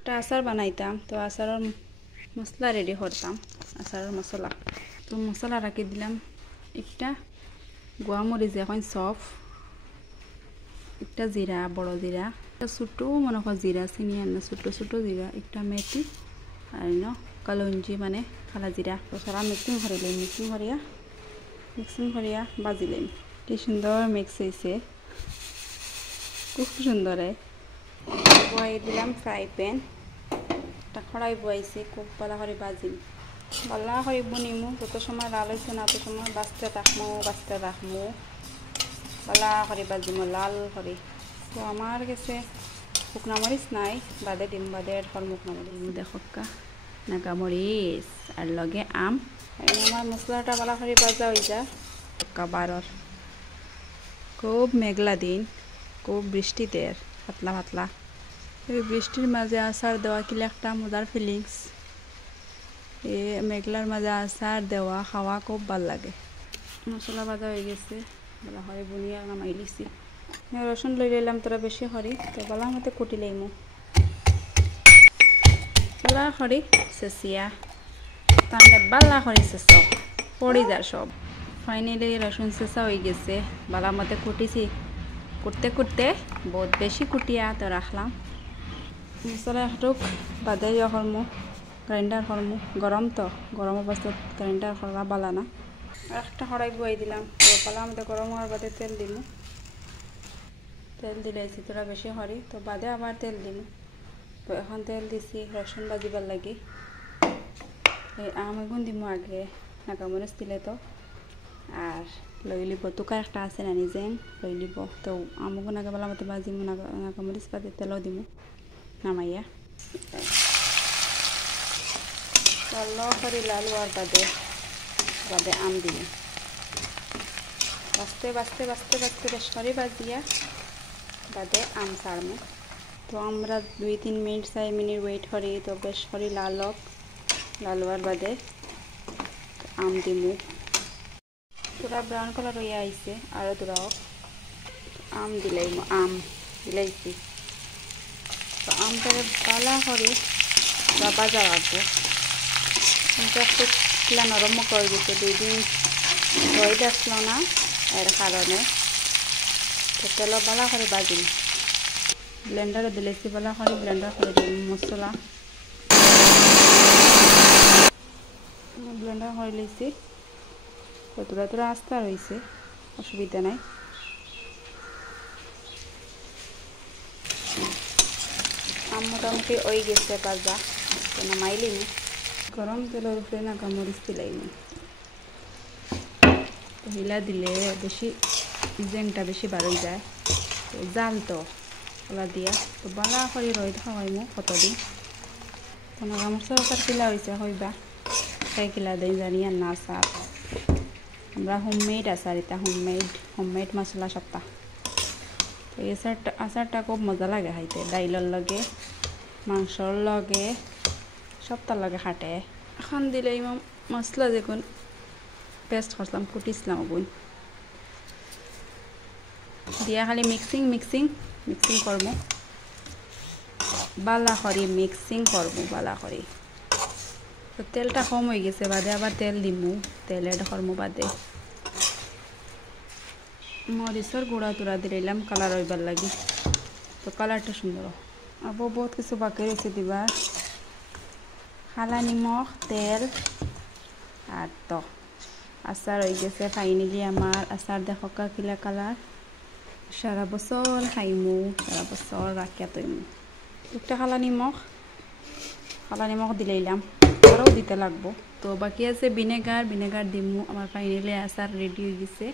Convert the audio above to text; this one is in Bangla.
একটা আচার বানাইতাম, তো আচারের মশলা রেডি করতাম। আচারের মশলা তো মশলা রাখি দিলাম। একটা গোয়ামরিচ এখন সফ, একটা জিরা, বড় জিরা, একটা ছোটো মনে কর জিরা চিনি আনা, ছোটো ছোটো জিরা, একটা মেথি আর কালঞ্জি মানে খালা জিরা। তো সারা মিক্সিং করিলাম, মিক্সিং করিয়া বাজিলাম। কি সুন্দর মিক্স হয়েছে, খুব সুন্দর। বয়াই দিলাম ফ্রাই প্যান, একটা কড়াই বয়াইছে, খুব ভালো করে বাজিম, ভালো করে বনিমু। যত সময় লাল হয়েছে না, তত সময় বাঁচতে রাখবো ভালো করে বাজিমু লাল করে। তো আমার কাছে শুকনা মরিচ নাই, বাদে ডিম বাদে ফল মুকনা মরিচ দেখো নাগামরিচ আর লগে আম। আমার মশলাটা ভালো করে বাজা হয়ে যায়। বারর খুব মেঘলা দিন, খুব বৃষ্টিতে পাতলা পাতলা, এই বৃষ্টির মাঝে আচার দেওয়া কিলে একটা মজার ফিলিংস। এই মেঘলার মাঝে আচার দেওয়া খাওয়া খুব ভাল লাগে। মশলা ভাজা হয়ে গেছে, ভালো করে বুনিয়া নামাই লিছি। রসুন লই লইলাম তোরা বেশি করি, তো ভালো মতো কুটি লইমু ভালো করি চেঁচিয়া, তাহলে ভালো করে চেঁচো পড়ি যা সব। ফাইনালি রসুন চেঁচা হয়ে গেছে, ভালো মতো কুটিছি। কুটতে কুটতে বহুত বেশি কুটিয়া তো রাখলাম। মশলা একটুক বাদে করমু, গ্রাইন্ডার করমু। গরম তো, গরম অবস্থায় গ্রাইন্ডার করা বালা না। একটা কড়াই বয়াই দিলাম, তো পালা আমাদের গরম হওয়ার বাদে তেল দিমু। তেল দিলে তোরা বেশি করি, তো বাদে আবার তেল দিমু। তো এখন তেল দিছি রসুন বাজিবার লাগি। এই আম এগুন দিমু আগে, নাগামরিচ দিলে তো। আর লই লিব তুকা একটা আছে না নিজে লই লিব, তো আমগুন আগে বেলা মতো বাজিমু, নাগামরিচ বাদে তেলও দিমু নামাইয়া। ভালো করে লাল হওয়ার বাদে বাদে আম দিমু। বাঁচতে বাঁচতে বাঁচতে বাঁচতে বেশ করে বাজিয়া বাদে আম ছাড়মু। তো আমরা 2-3 মিনিট 4 মিনিট ওয়েট করি, তো বেশ করে লাল হওয়ার বাদে আম দিমু। তোরা ব্রাউন কালার হয়ে আইছে, আরও তোরাও আম দিলাইছি। তো আমটাকে পালা করে বাজা রাখবো। আমটা একটু কিলা নরম করে গেছে, 2 দিন রোদ আসলো না, এর কারণে। তো তেল ভালো করে বাজিম। ব্লেন্ডারে দিলেছি, ভালো করে ব্লেন্ডার করে দিই মশলা। ব্লেন্ডার করে লিছি, তোরা আস্তা রয়েছে, অসুবিধা নাই। আম মোটামুটি ওই গেছে বাজা, তো নামাইলিম। গরম তেলের উপরে নাগামরিচ দিলাইনি, হিলা দিলে বেশি জেংটা বেশি বাড়ি যায়, তো জাল তো ওলা দিয়া। তো বালা করে রই খাওয়াইমু কতদিন। তো নাগামরিচের আচার কিলা হয়েছে হইবা, খাই কিলা দেয় জানি আর না আচার। আমরা হোমমেড আচার, এটা হোমমেড মশলা সপ্তাহ। তো এই আচারটা খুব মজা লাগে খাইতে, ডাইলর লগে, মাংসর লগে, সপ্তাহ লগে খাটে। এখন দিলে মশলা দেখুন পেস্ট করলাম, কুটিছিলাম ওগুন দিয়া খালি মিক্সিং করবো বালা করি, বালা করি। তো তেলটা কম হয়ে গেছে, বাদে আবার তেল দিমু, তেল এড করমু বাদে। মরিচের গুঁড়া তুরা দিলাম কালার হইবার লাগি, তো কালারটা সুন্দর। আবার বহুত কিছু বাকি রয়েছে দিবার, খালা নিমখ, তেল আর তো আচার হয়ে গেছে। ফাইনালি আমার আচার দেখো কিলা কালার। সারা বছর খাইমু, সারা বছর রাখিয়া তৈমু। একটা খালা নিমখ দিলাইলাম, আরও দিতে লাগবো। তো বাকি আছে ভিনেগার দিমু। আমার ফাইনালি আচার রেডি হয়ে গেছে।